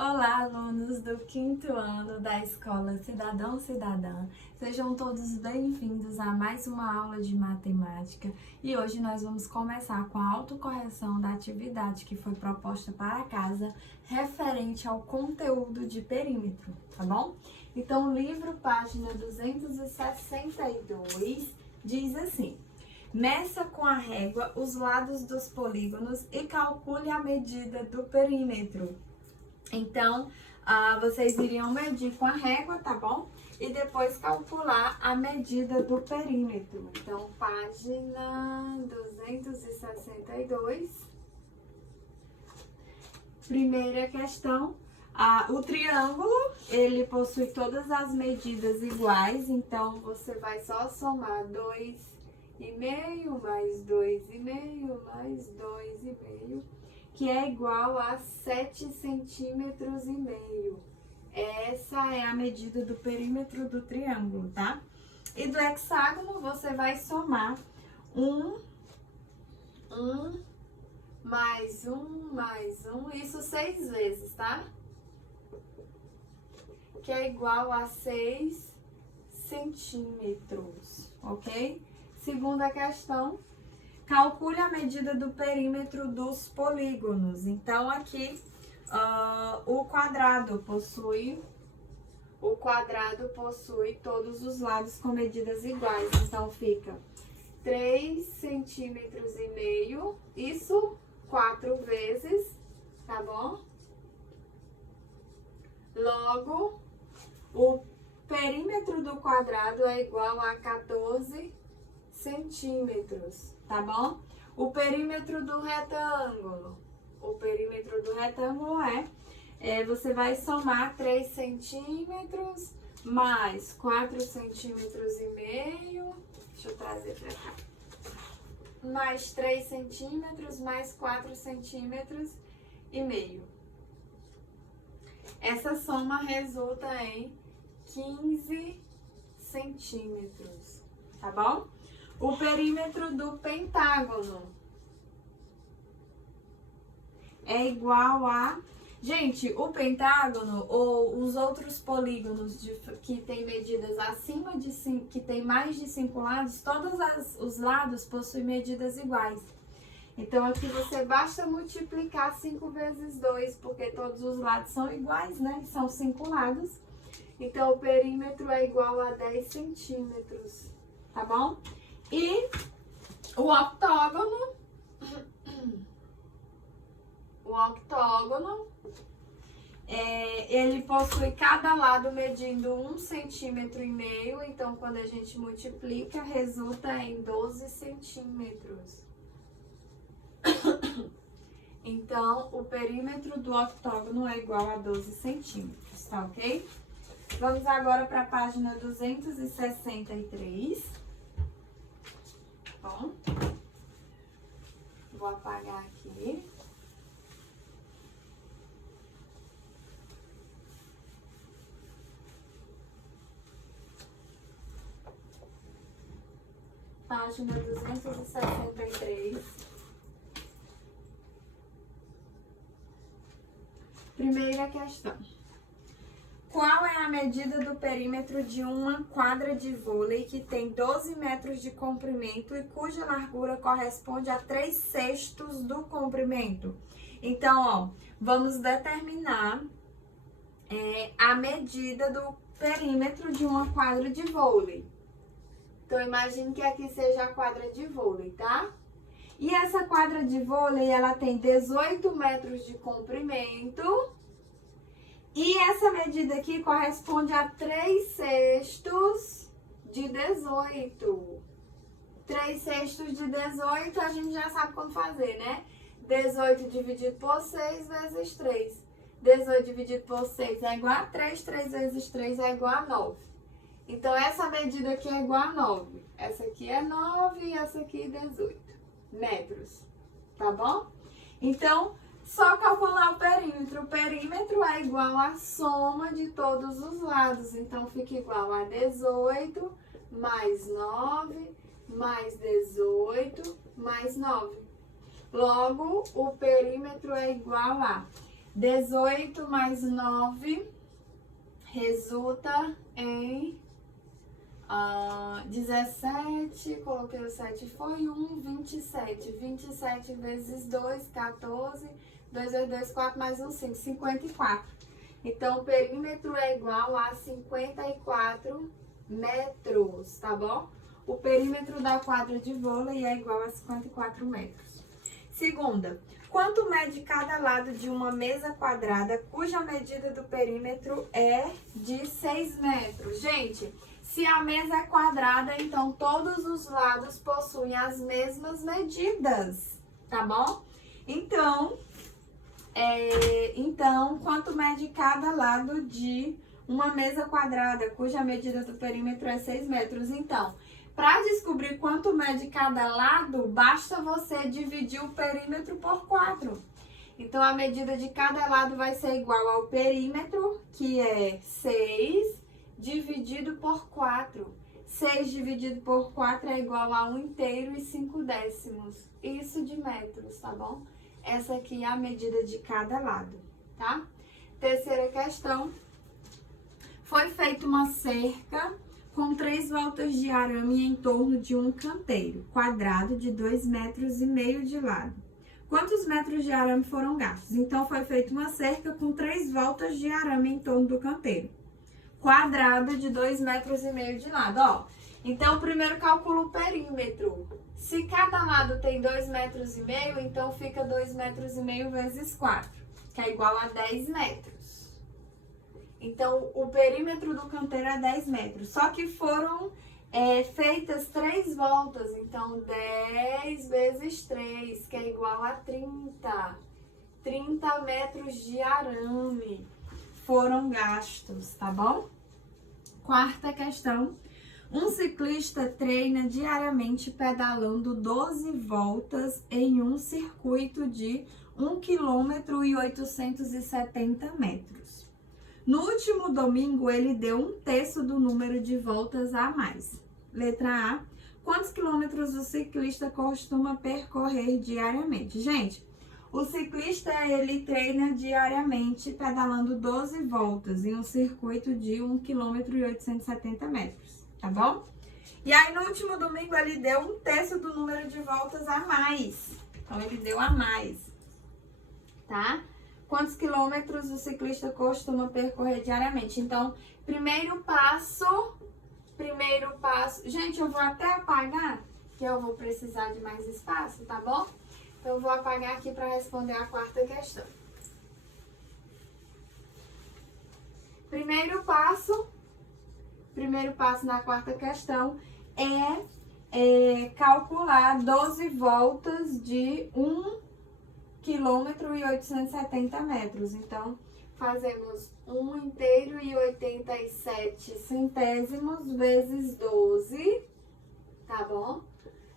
Olá, alunos do quinto ano da Escola Cidadão Cidadã. Sejam todos bem-vindos a mais uma aula de matemática. E hoje nós vamos começar com a autocorreção da atividade que foi proposta para casa referente ao conteúdo de perímetro, tá bom? Então, o livro, página 262, diz assim: meça com a régua os lados dos polígonos e calcule a medida do perímetro. Então, vocês iriam medir com a régua, tá bom? E depois calcular a medida do perímetro. Então, página 262. Primeira questão. O triângulo, ele possui todas as medidas iguais. Então, você vai só somar 2,5 mais 2,5 mais 2,5. Que é igual a 7,5 centímetros. Essa é a medida do perímetro do triângulo, tá? E do hexágono, você vai somar 1 mais 1 mais 1, isso 6 vezes, tá? Que é igual a 6 centímetros, ok? Segunda questão. Calcule a medida do perímetro dos polígonos. Então, aqui, o quadrado possui todos os lados com medidas iguais. Então, fica 3,5 centímetros, isso 4 vezes, tá bom? Logo, o perímetro do quadrado é igual a 14 centímetros, tá bom? O perímetro do retângulo você vai somar 3 centímetros mais 4 centímetros e meio, deixa eu trazer pra cá, mais 3 centímetros mais 4 centímetros e meio. Essa soma resulta em 15 centímetros, tá bom? O perímetro do pentágono é igual a... Gente, o pentágono ou os outros polígonos que tem medidas acima de 5, que tem mais de 5 lados, todos os lados possuem medidas iguais. Então, aqui você basta multiplicar 5 vezes 2, porque todos os lados são iguais, né? São 5 lados. Então, o perímetro é igual a 10 centímetros, tá bom? E o octógono, ele possui cada lado medindo 1,5 centímetro. Então, quando a gente multiplica, resulta em 12 centímetros. Então, o perímetro do octógono é igual a 12 centímetros, tá ok? Vamos agora para a página 263. Bom, vou apagar aqui. Página 263. Primeira questão. Qual é a medida do perímetro de uma quadra de vôlei que tem 12 metros de comprimento e cuja largura corresponde a 3/6 do comprimento? Então, ó, vamos determinar a medida do perímetro de uma quadra de vôlei. Então, imagine que aqui seja a quadra de vôlei, tá? E essa quadra de vôlei, ela tem 18 metros de comprimento. E essa medida aqui corresponde a 3/6 de 18. 3/6 de 18, a gente já sabe como fazer, né? 18 dividido por 6 vezes 3. 18 dividido por 6 é igual a 3. 3 vezes 3 é igual a 9. Então, essa medida aqui é igual a 9. Essa aqui é 9 e essa aqui é 18 metros. Tá bom? Então, só calcular o perímetro. O perímetro é igual à soma de todos os lados. Então, fica igual a 18 mais 9 mais 18 mais 9. Logo, o perímetro é igual a 18 mais 9 resulta em 17, coloquei o 7, foi 1, 27. 27 vezes 2, 14. 2 vezes 2, 4, mais 1, 5, 54. Então, o perímetro é igual a 54 metros, tá bom? O perímetro da quadra de vôlei é igual a 54 metros. Segunda, quanto mede cada lado de uma mesa quadrada cuja medida do perímetro é de 6 metros? Gente, se a mesa é quadrada, então todos os lados possuem as mesmas medidas, tá bom? Então, quanto mede cada lado de uma mesa quadrada cuja medida do perímetro é 6 metros? Então, para descobrir quanto mede cada lado, basta você dividir o perímetro por 4. Então, a medida de cada lado vai ser igual ao perímetro, que é 6, dividido por 4. 6 dividido por 4 é igual a 1 inteiro e 5 décimos. Isso de metros, tá bom? Essa aqui é a medida de cada lado, tá? Terceira questão. Foi feita uma cerca com 3 voltas de arame em torno de um canteiro quadrado de 2,5 metros de lado. Quantos metros de arame foram gastos? Então, foi feita uma cerca com 3 voltas de arame em torno do canteiro quadrado de 2,5 metros de lado, ó. Então, primeiro calcula o perímetro. Se cada lado tem 2,5 metros, então fica 2,5 metros vezes 4, que é igual a 10 metros. Então, o perímetro do canteiro é 10 metros. Só que foram feitas 3 voltas. Então, 10 vezes 3, que é igual a 30. 30 metros de arame foram gastos, tá bom? Quarta questão. Um ciclista treina diariamente pedalando 12 voltas em um circuito de 1 km e 870 metros. No último domingo, ele deu 1/3 do número de voltas a mais. Letra A. Quantos quilômetros o ciclista costuma percorrer diariamente? Gente, o ciclista, ele treina diariamente pedalando 12 voltas em um circuito de 1 km e 870 metros, tá bom? E aí, no último domingo, ele deu 1/3 do número de voltas a mais. Então, ele deu a mais, tá? Quantos quilômetros o ciclista costuma percorrer diariamente? Então, primeiro passo... Gente, eu vou até apagar, que eu vou precisar de mais espaço, tá bom? Então, eu vou apagar aqui para responder a quarta questão. Primeiro passo na quarta questão é calcular 12 voltas de 1 km e 870 metros. Então, fazemos 1 inteiro e 87 centésimos vezes 12, tá bom?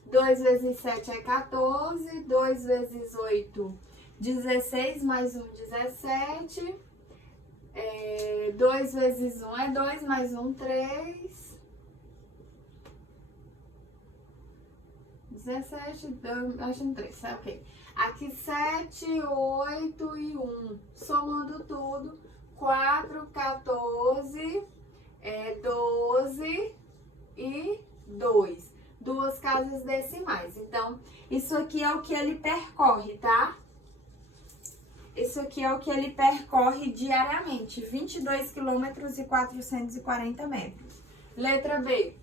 2 vezes 7 é 14, 2 vezes 8, 16, mais 1, 17. 2 vezes 1 é 2, mais 1, 3. 17, acho 3, ok. Aqui 7, 8 e 1. Somando tudo, 4, 14, 12 e 2. 2 casas decimais. Então, isso aqui é o que ele percorre, tá? Isso aqui é o que ele percorre diariamente, 22 quilômetros e 440 metros. Letra B.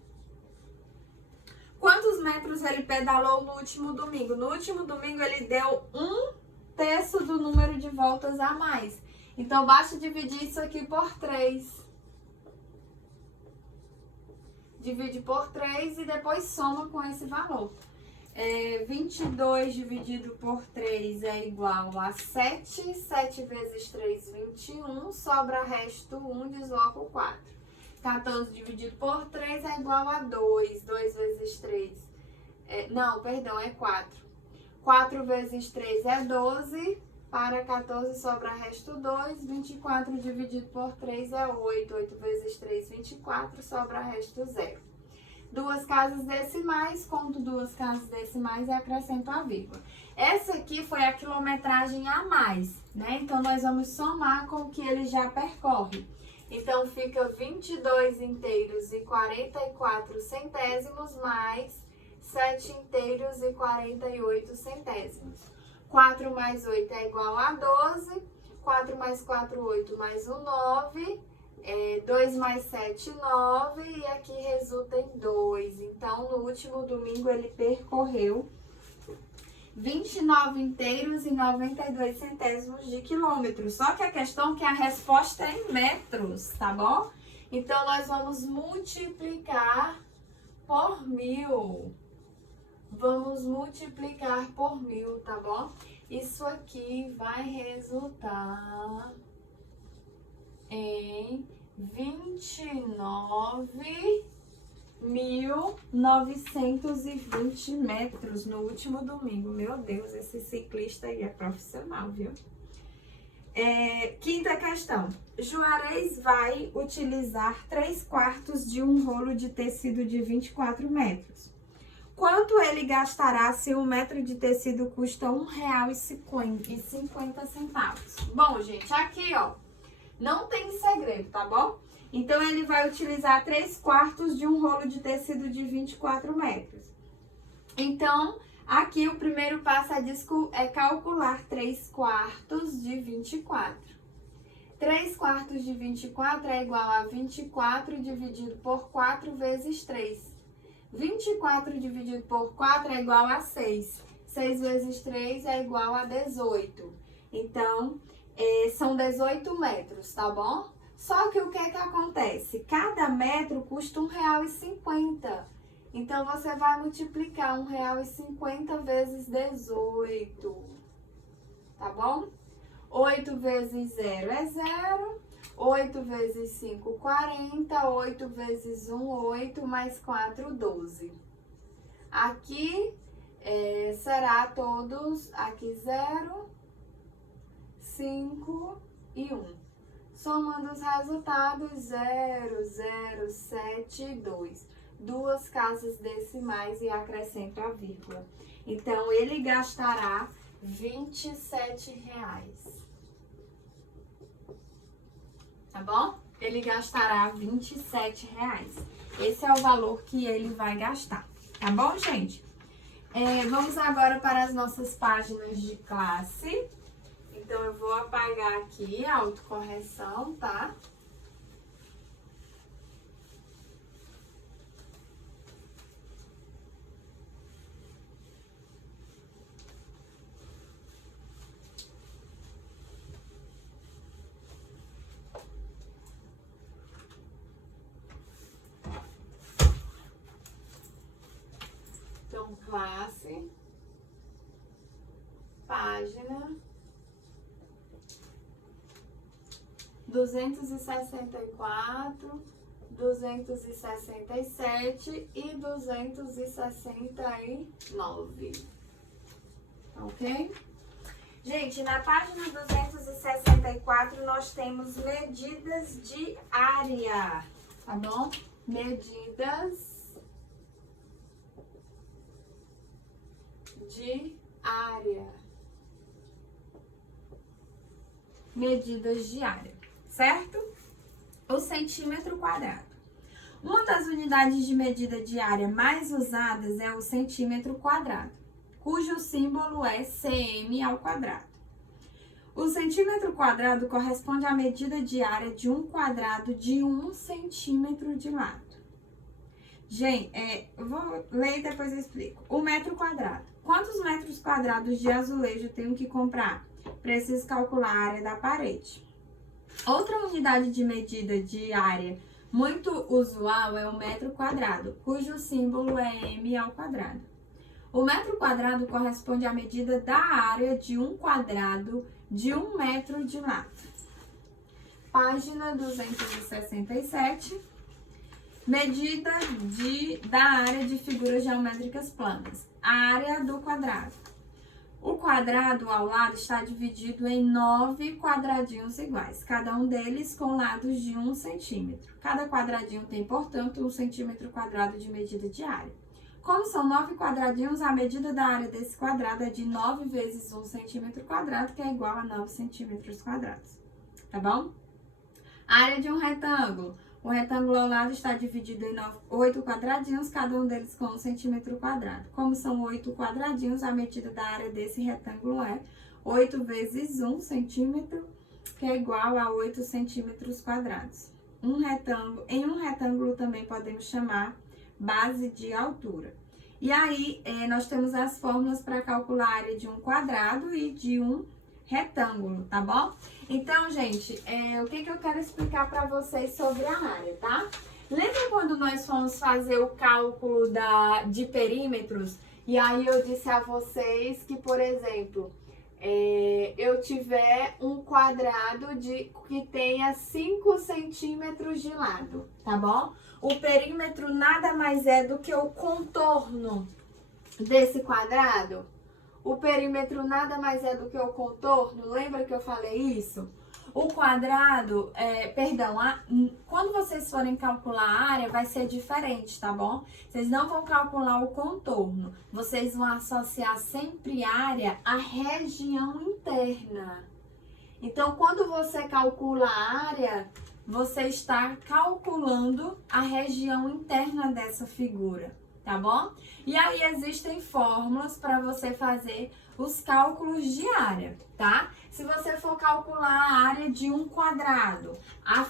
Quantos metros ele pedalou no último domingo? No último domingo ele deu 1/3 do número de voltas a mais. Então, basta dividir isso aqui por 3. Divide por 3 e depois soma com esse valor. 22 dividido por 3 é igual a 7. 7 vezes 3, 21. Sobra resto 1, desloca o 4. 14 dividido por 3 é igual a 2. 2 vezes 3... é 4. 4 vezes 3 é 12. Para 14 sobra resto 2. 24 dividido por 3 é 8. 8 vezes 3, 24. Sobra resto 0. 2 casas decimais, conto 2 casas decimais e acrescento a vírgula. Essa aqui foi a quilometragem a mais, né? Então, nós vamos somar com o que ele já percorre. Então, fica 22 inteiros e 44 centésimos mais 7 inteiros e 48 centésimos. 4 mais 8 é igual a 12. 4 mais 4, 8 mais 1, 9. 2 mais 7, 9. E aqui resulta em 2. Então, no último domingo, ele percorreu 29 inteiros e 92 centésimos de quilômetro. Só que a questão é que a resposta é em metros, tá bom? Então, nós vamos multiplicar por 1000. Vamos multiplicar por 1000, tá bom? Isso aqui vai resultar em 29.920 metros no último domingo. Meu Deus, esse ciclista aí é profissional, viu? Quinta questão. Juarez vai utilizar 3/4 de um rolo de tecido de 24 metros. Quanto ele gastará se 1 metro de tecido custa R$ 1,50? Bom, gente, aqui, ó, não tem segredo, tá bom? Então, ele vai utilizar 3/4 de um rolo de tecido de 24 metros. Então, aqui o primeiro passo é calcular 3/4 de 24. 3/4 de 24 é igual a 24 dividido por 4 vezes 3. 24 dividido por 4 é igual a 6. 6 vezes 3 é igual a 18. Então, são 18 metros, tá bom? Só que o que acontece? Cada metro custa R$ 1,50. Então, você vai multiplicar R$ 1,50 vezes 18. Tá bom? 8 vezes 0 é 0. 8 vezes 5, 40. 8 vezes 1, 8. Mais 4, 12. Aqui será todos, aqui 0, 5 e 1. Somando os resultados, 0, 0, 7, 2. Duas casas decimais e acrescento a vírgula. Então, ele gastará R$ 27. Tá bom? Ele gastará R$ 27. Esse é o valor que ele vai gastar. Tá bom, gente? Vamos agora para as nossas páginas de classe. Então, eu vou apagar aqui a autocorreção, tá? Então, classe, página 264, 267 e 269. Ok? Gente, na página 264 nós temos medidas de área, tá bom? Medidas de área. Medidas de área, certo? O centímetro quadrado. Uma das unidades de medida de área mais usadas é o centímetro quadrado, cujo símbolo é cm ao quadrado. O centímetro quadrado corresponde à medida de área de um quadrado de 1 centímetro de lado. Gente, eu vou ler e depois eu explico. O metro quadrado. Quantos metros quadrados de azulejo eu tenho que comprar? Preciso calcular a área da parede. Outra unidade de medida de área muito usual é o metro quadrado, cujo símbolo é m ao quadrado. O metro quadrado corresponde à medida da área de um quadrado de 1 metro de lado. Página 267. Medida da área de figuras geométricas planas. A área do quadrado. O quadrado ao lado está dividido em 9 quadradinhos iguais, cada um deles com lados de 1 centímetro. Cada quadradinho tem, portanto, 1 centímetro quadrado de medida de área. Como são 9 quadradinhos, a medida da área desse quadrado é de 9 vezes 1 centímetro quadrado, que é igual a 9 centímetros quadrados. Tá bom? A área de um retângulo. O retângulo ao lado está dividido em 8 quadradinhos, cada um deles com 1 centímetro quadrado. Como são 8 quadradinhos, a medida da área desse retângulo é 8 vezes 1 centímetro, que é igual a 8 centímetros quadrados. Em um retângulo também podemos chamar base de altura. E aí, nós temos as fórmulas para calcular a área de um quadrado e de um retângulo, tá bom? Então, gente, o que eu quero explicar para vocês sobre a área, tá? Lembra quando nós fomos fazer o cálculo de perímetros? E aí eu disse a vocês que, por exemplo, eu tiver um quadrado que tenha 5 centímetros de lado, tá bom? O perímetro nada mais é do que o contorno desse quadrado. O perímetro nada mais é do que o contorno. Lembra que eu falei isso? O quadrado, quando vocês forem calcular a área, vai ser diferente, tá bom? Vocês não vão calcular o contorno. Vocês vão associar sempre área à região interna. Então, quando você calcula a área, você está calculando a região interna dessa figura, tá bom? E aí existem fórmulas para você fazer os cálculos de área, tá? Se você for calcular a área de um quadrado, a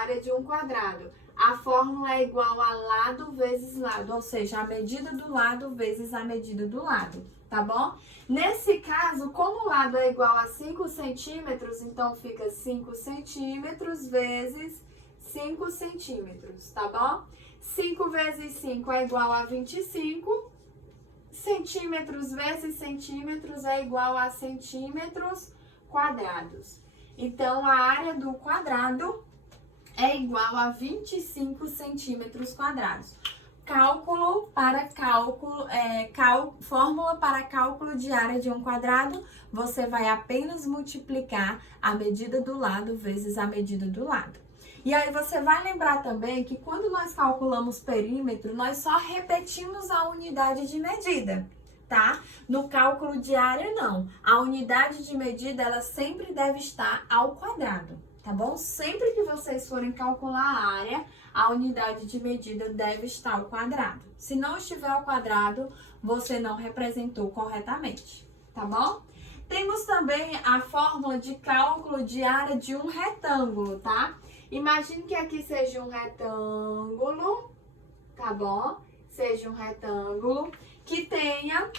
área de um quadrado, a fórmula é igual a lado vezes lado, ou seja, a medida do lado vezes a medida do lado, tá bom? Nesse caso, como o lado é igual a 5 centímetros, então fica 5 centímetros vezes 5 centímetros, tá bom? 5 vezes 5 é igual a 25, centímetros vezes centímetros é igual a centímetros quadrados. Então, a área do quadrado é igual a 25 centímetros quadrados. Fórmula para cálculo de área de um quadrado, você vai apenas multiplicar a medida do lado vezes a medida do lado. E aí você vai lembrar também que quando nós calculamos perímetro, nós só repetimos a unidade de medida, tá? No cálculo de área, não. A unidade de medida, ela sempre deve estar ao quadrado, tá bom? Sempre que vocês forem calcular a área, a unidade de medida deve estar ao quadrado. Se não estiver ao quadrado, você não representou corretamente, tá bom? Temos também a fórmula de cálculo de área de um retângulo, tá? Imagine que aqui seja um retângulo, tá bom? Seja um retângulo que tenha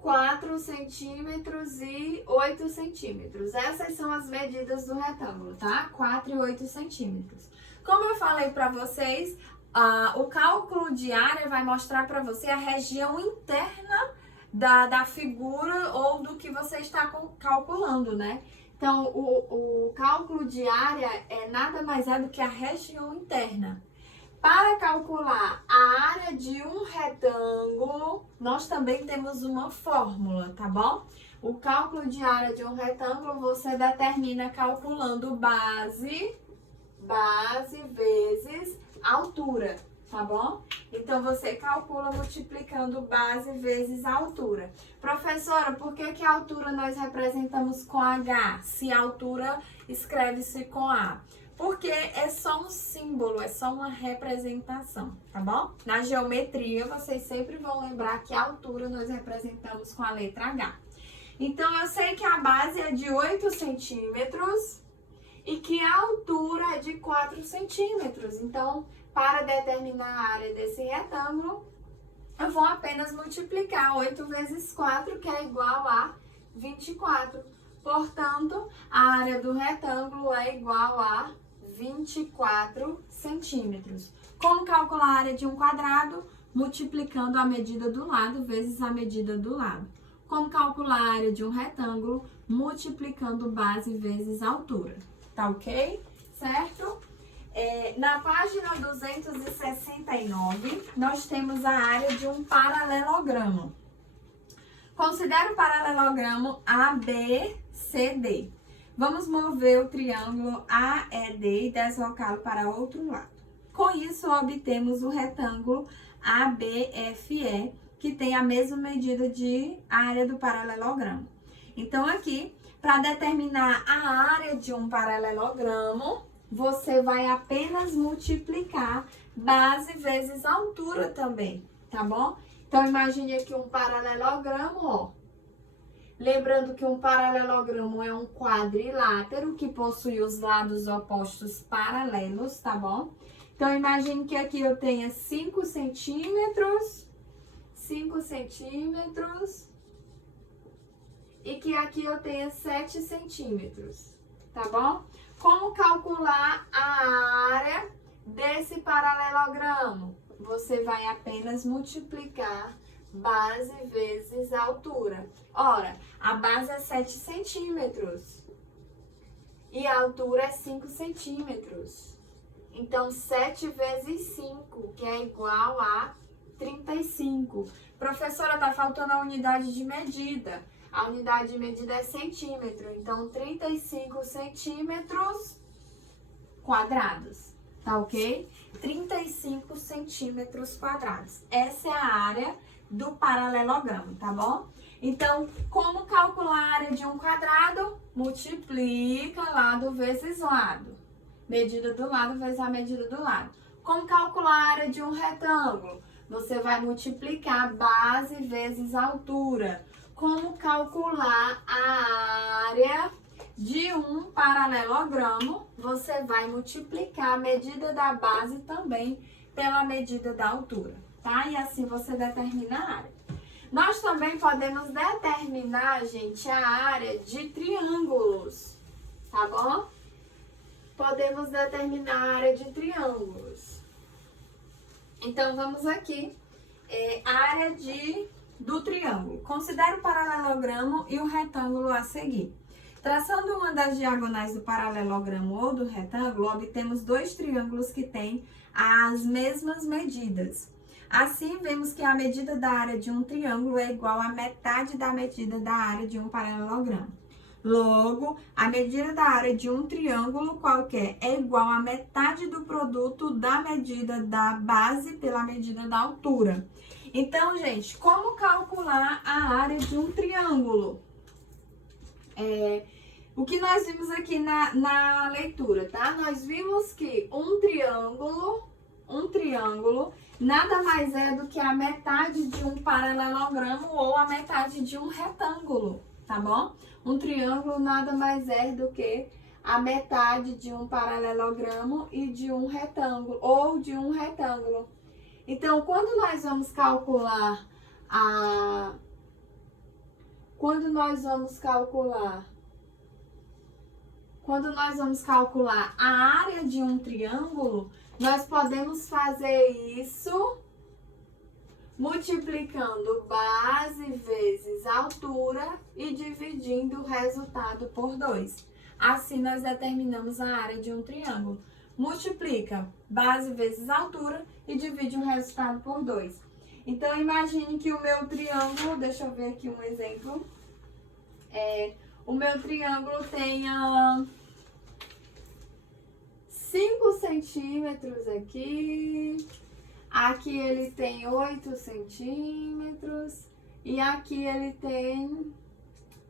4 centímetros e 8 centímetros. Essas são as medidas do retângulo, tá? 4 e 8 centímetros. Como eu falei para vocês, o cálculo de área vai mostrar para você a região interna da figura ou do que você está calculando, né? Então, o cálculo de área nada mais é do que a região interna. Para calcular a área de um retângulo, nós também temos uma fórmula, tá bom? O cálculo de área de um retângulo você determina calculando base vezes altura, tá bom? Então, você calcula multiplicando base vezes altura. Professora, por que a altura nós representamos com H, se a altura escreve-se com A? Porque é só um símbolo, é só uma representação, tá bom? Na geometria, vocês sempre vão lembrar que a altura nós representamos com a letra H. Então, eu sei que a base é de 8 centímetros e que a altura é de 4 centímetros. Então, para determinar a área desse retângulo, eu vou apenas multiplicar 8 vezes 4, que é igual a 24. Portanto, a área do retângulo é igual a 24 centímetros. Como calcular a área de um quadrado? Multiplicando a medida do lado vezes a medida do lado. Como calcular a área de um retângulo? Multiplicando base vezes altura. Tá ok? Certo? Na página 269, nós temos a área de um paralelogramo. Considere o paralelogramo ABCD. Vamos mover o triângulo AED e deslocá-lo para outro lado. Com isso, obtemos o retângulo ABFE, que tem a mesma medida de área do paralelogramo. Então, aqui, para determinar a área de um paralelogramo, você vai apenas multiplicar base vezes altura também, tá bom? Então, imagine aqui um paralelogramo, ó. Lembrando que um paralelogramo é um quadrilátero que possui os lados opostos paralelos, tá bom? Então, imagine que aqui eu tenha 5 centímetros, e que aqui eu tenha 7 centímetros, tá bom? Como calcular a área desse paralelogramo? Você vai apenas multiplicar base vezes altura. Ora, a base é 7 centímetros e a altura é 5 centímetros. Então, 7 vezes 5, que é igual a 35. Professora, tá faltando a unidade de medida. A unidade de medida é centímetro. Então, 35 centímetros quadrados. Tá ok? 35 centímetros quadrados. Essa é a área do paralelogramo, tá bom? Então, como calcular a área de um quadrado? Multiplica lado vezes lado. Medida do lado vezes a medida do lado. Como calcular a área de um retângulo? Você vai multiplicar base vezes altura. Como calcular a área de um paralelogramo? Você vai multiplicar a medida da base também pela medida da altura, tá? E assim você determina a área. Nós também podemos determinar, gente, a área de triângulos, tá bom? Podemos determinar a área de triângulos. Então, vamos aqui, a área do triângulo. Considere o paralelogramo e o retângulo a seguir. Traçando uma das diagonais do paralelogramo ou do retângulo, obtemos dois triângulos que têm as mesmas medidas. Assim, vemos que a medida da área de um triângulo é igual à metade da medida da área de um paralelogramo. Logo, a medida da área de um triângulo qualquer é igual à metade do produto da medida da base pela medida da altura. Então, gente, como calcular a área de um triângulo? O que nós vimos aqui na leitura, tá? Nós vimos que um triângulo nada mais é do que a metade de um paralelogramo ou a metade de um retângulo, tá bom? Um triângulo nada mais é do que a metade de um paralelogramo e de um retângulo, ou de um retângulo. Então, quando nós vamos calcular a área de um triângulo, nós podemos fazer isso multiplicando base vezes altura e dividindo o resultado por 2. Assim, nós determinamos a área de um triângulo. Multiplica base vezes altura e divide o resultado por 2. Então, imagine que o meu triângulo, deixa eu ver aqui um exemplo. O meu triângulo tenha 5 centímetros aqui. Aqui ele tem 8 centímetros e aqui ele tem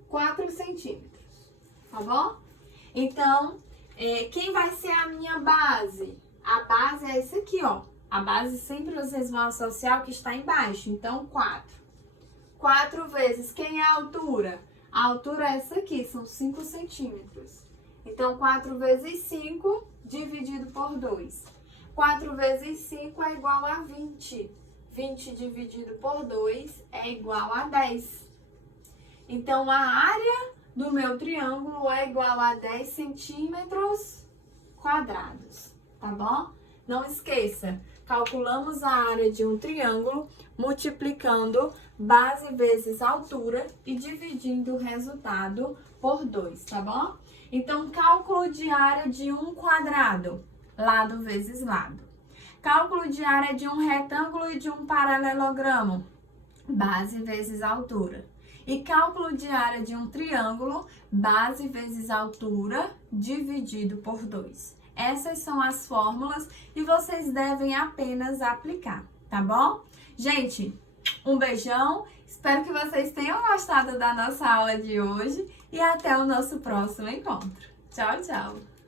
4 centímetros, tá bom? Então, quem vai ser a minha base? A base é esse aqui, ó. A base sempre vocês vão associar o que está embaixo, então 4. 4 vezes, quem é a altura? A altura é essa aqui, são 5 centímetros. Então, 4 vezes 5 dividido por 2. 4 vezes 5 é igual a 20. 20 dividido por 2 é igual a 10. Então, a área do meu triângulo é igual a 10 centímetros quadrados, tá bom? Não esqueça, calculamos a área de um triângulo multiplicando base vezes altura e dividindo o resultado por 2, tá bom? Então, cálculo de área de um quadrado. Lado vezes lado. Cálculo de área de um retângulo e de um paralelogramo. Base vezes altura. E cálculo de área de um triângulo. Base vezes altura dividido por 2. essas são as fórmulas e vocês devem apenas aplicar, tá bom? Gente, um beijão, espero que vocês tenham gostado da nossa aula de hoje e até o nosso próximo encontro. Tchau, tchau!